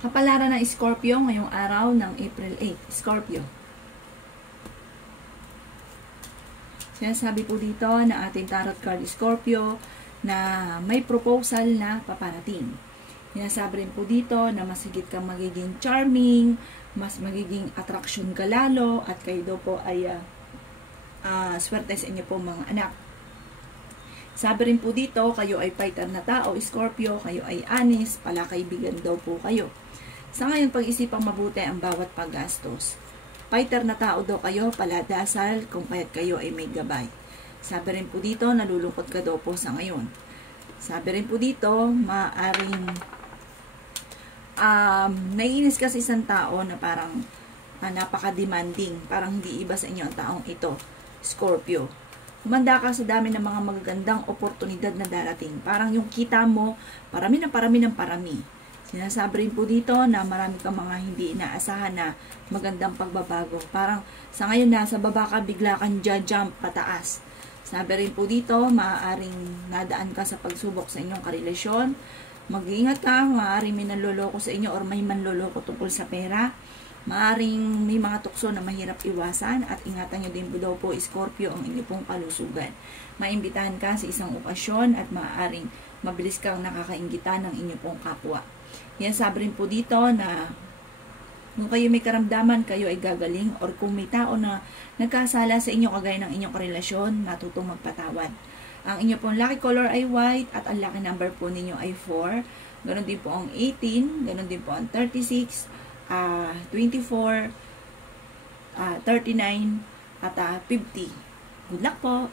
Kapalaran ng Scorpio ngayong araw ng April 8. Scorpio. Sinasabi po dito na ating tarot card Scorpio na may proposal na paparating. Sinasabi rin po dito na mas higit kang magiging charming, mas magiging attraction ka lalo, at kayo daw po ay swerte sa inyo po mga anak. Sabi rin po dito, kayo ay fighter na tao, Scorpio, kayo ay honest, palakaibigan daw po kayo. Sa ngayon, pag-isipang mabuti ang bawat paggastos. Fighter na tao daw kayo, paladasal, kung kaya't kayo ay may gabay. Sabi rin po dito, nalulungkot ka daw po sa ngayon. Sabi rin po dito, maaaring naiinis ka sa isang tao na parang napaka-demanding, parang hindi iba sa inyo ang taong ito, Scorpio. Humanda ka sa dami ng mga magagandang oportunidad na darating. Parang yung kita mo, parami ng parami. Sinasabi rin po dito na marami kang mga hindi inaasahan na magandang pagbabago. Parang sa ngayon nasa baba ka, bigla kang jump pataas. Sabi rin po dito, maaaring nadaan ka sa pagsubok sa inyong karelasyon. Mag-iingat ka, maaaring may nanloloko sa inyo or may manloloko tungkol sa pera. Maaring may mga tukso na mahirap iwasan, at ingatan nyo din po daw po, Scorpio, ang inyong pong kalusugan. Maimbitahan ka sa isang okasyon at maaring mabilis kang nakakainggitan ng inyong pong kapwa. Yan, sabi rin po dito na kung kayo may karamdaman, kayo ay gagaling, or kung may tao na nagkasala sa inyo kagaya ng inyong karelasyon, natutong magpatawad. Ang inyong pong lucky color ay white at ang lucky number po ninyo ay 4. Ganon din po ang 18, ganon din po ang 36, 24, 39, at 50. Good luck po!